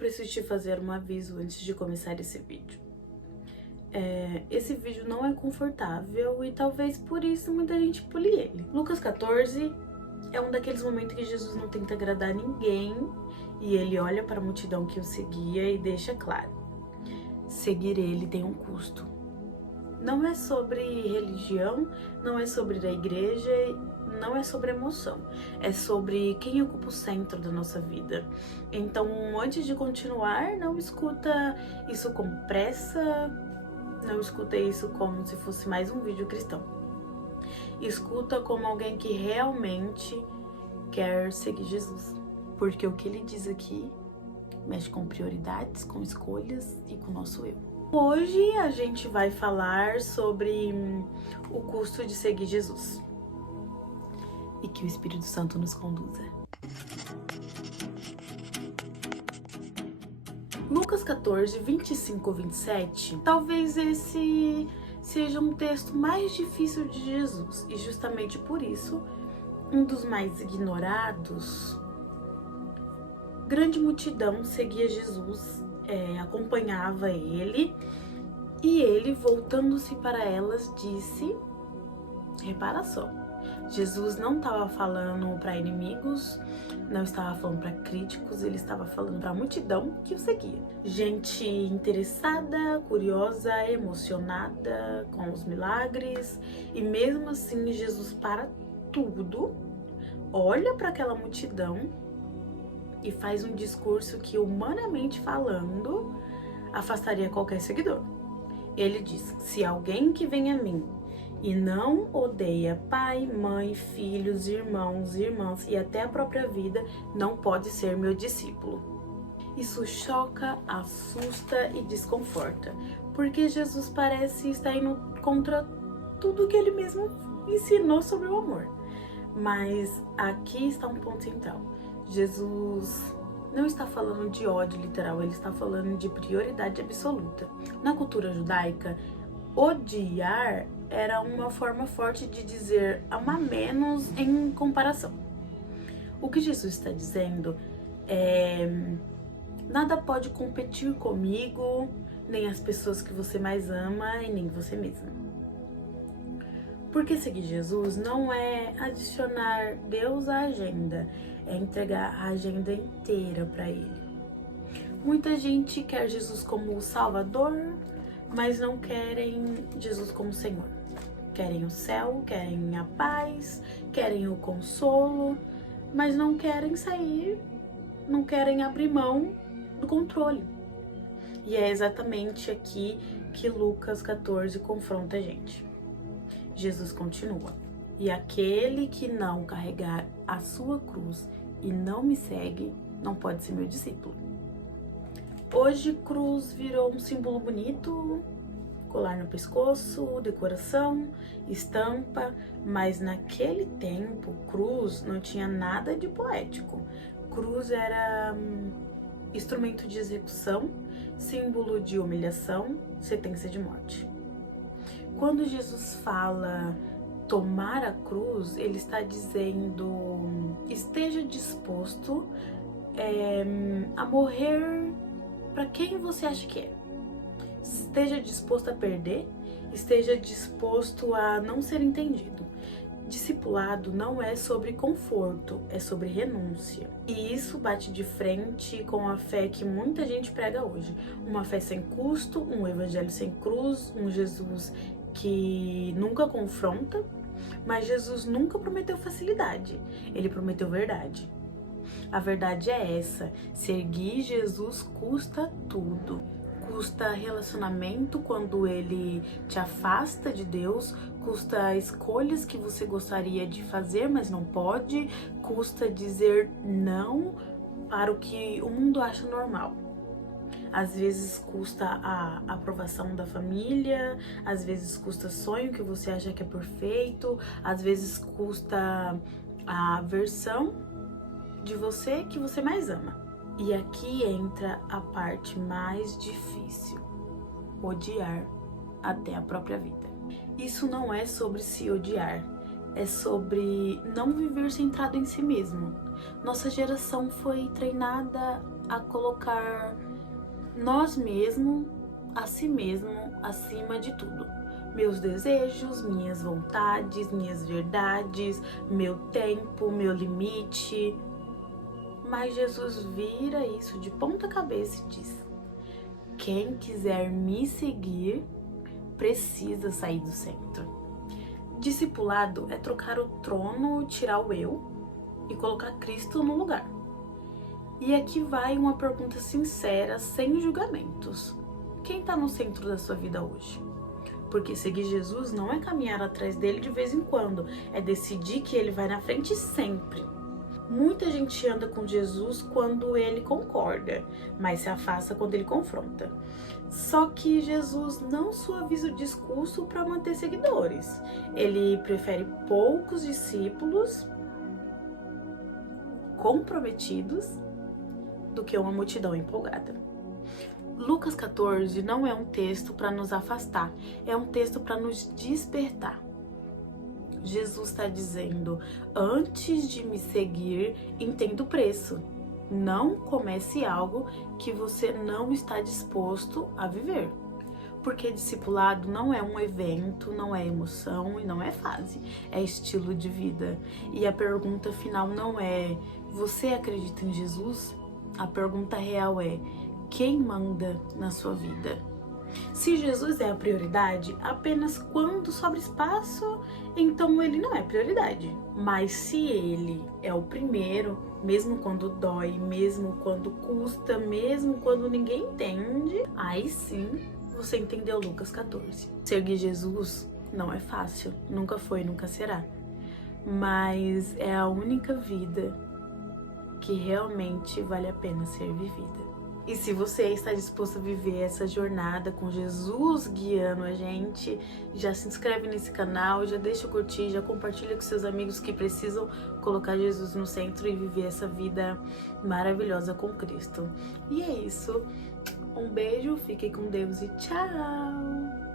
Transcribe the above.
preciso te fazer um aviso antes de começar esse vídeo. Esse vídeo não é confortável e talvez por isso muita gente pule ele. Lucas 14 é um daqueles momentos que Jesus não tenta agradar ninguém e ele olha para a multidão que o seguia e deixa claro: seguir ele tem um custo. Não é sobre religião, não é sobre a igreja, não é sobre emoção. É sobre quem ocupa o centro da nossa vida. Então, antes de continuar, não escuta isso com pressa, não escuta isso como se fosse mais um vídeo cristão. Escuta como alguém que realmente quer seguir Jesus. Porque o que ele diz aqui mexe com prioridades, com escolhas e com o nosso eu. Hoje a gente vai falar sobre o custo de seguir Jesus. E que o Espírito Santo nos conduza. Lucas 14, 25, 27. Talvez esse seja um texto mais difícil de Jesus. E justamente por isso, um dos mais ignorados. Grande multidão seguia Jesus, acompanhava ele, e ele, voltando-se para elas, disse: repara só, Jesus não estava falando para inimigos, não estava falando para críticos, ele estava falando para a multidão que o seguia. Gente interessada, curiosa, emocionada com os milagres, e mesmo assim Jesus para tudo, olha para aquela multidão e faz um discurso que, humanamente falando, afastaria qualquer seguidor. Ele diz: se alguém que vem a mim e não odeia pai, mãe, filhos, irmãos, irmãs e até a própria vida, não pode ser meu discípulo. Isso choca, assusta e desconforta, porque Jesus parece estar indo contra tudo que ele mesmo ensinou sobre o amor. Mas aqui está um ponto central. Jesus não está falando de ódio literal, ele está falando de prioridade absoluta. Na cultura judaica, odiar era uma forma forte de dizer amar menos em comparação. O que Jesus está dizendo é: nada pode competir comigo, nem as pessoas que você mais ama e nem você mesma. Porque seguir Jesus não é adicionar Deus à agenda, é entregar a agenda inteira para Ele. Muita gente quer Jesus como o Salvador, mas não querem Jesus como Senhor. Querem o céu, querem a paz, querem o consolo, mas não querem sair, não querem abrir mão do controle. E é exatamente aqui que Lucas 14 confronta a gente. Jesus continua: e aquele que não carregar a sua cruz e não me segue, não pode ser meu discípulo. Hoje, cruz virou um símbolo bonito, colar no pescoço, decoração, estampa, mas naquele tempo, cruz não tinha nada de poético. Cruz era instrumento de execução, símbolo de humilhação, sentença de morte. Quando Jesus fala tomar a cruz, ele está dizendo: esteja disposto a morrer para quem você acha que é. Esteja disposto a perder, esteja disposto a não ser entendido. Discipulado não é sobre conforto, é sobre renúncia. E isso bate de frente com a fé que muita gente prega hoje. Uma fé sem custo, um evangelho sem cruz, um Jesus que nunca confronta, mas Jesus nunca prometeu facilidade, ele prometeu verdade. A verdade é essa: seguir Jesus custa tudo. Custa relacionamento quando ele te afasta de Deus, custa escolhas que você gostaria de fazer, mas não pode, custa dizer não para o que o mundo acha normal. Às vezes custa a aprovação da família, às vezes custa sonho que você acha que é perfeito, às vezes custa a versão de você que você mais ama. E aqui entra a parte mais difícil: odiar até a própria vida. Isso não é sobre se odiar, é sobre não viver centrado em si mesmo. Nossa geração foi treinada a colocar nós mesmos, a si mesmo, acima de tudo. Meus desejos, minhas vontades, minhas verdades, meu tempo, meu limite. Mas Jesus vira isso de ponta cabeça e diz: quem quiser me seguir precisa sair do centro. Discipulado é trocar o trono, tirar o eu e colocar Cristo no lugar. E aqui vai uma pergunta sincera, sem julgamentos. Quem está no centro da sua vida hoje? Porque seguir Jesus não é caminhar atrás dele de vez em quando, é decidir que ele vai na frente sempre. Muita gente anda com Jesus quando ele concorda, mas se afasta quando ele confronta. Só que Jesus não suaviza o discurso para manter seguidores. Ele prefere poucos discípulos comprometidos do que uma multidão empolgada. Lucas 14 não é um texto para nos afastar, é um texto para nos despertar. Jesus está dizendo: antes de me seguir, entenda o preço. Não comece algo que você não está disposto a viver. Porque discipulado não é um evento, não é emoção e não é fase, é estilo de vida. E a pergunta final não é: você acredita em Jesus? A pergunta real é: quem manda na sua vida? Se Jesus é a prioridade apenas quando sobra espaço, então ele não é prioridade. Mas se ele é o primeiro, mesmo quando dói, mesmo quando custa, mesmo quando ninguém entende, aí sim você entendeu Lucas 14. Seguir Jesus não é fácil, nunca foi, nunca será. Mas é a única vida que realmente vale a pena ser vivida. E se você está disposto a viver essa jornada com Jesus guiando a gente, já se inscreve nesse canal, já deixa o curtir, já compartilha com seus amigos que precisam colocar Jesus no centro e viver essa vida maravilhosa com Cristo. E é isso. Um beijo, fiquem com Deus e tchau!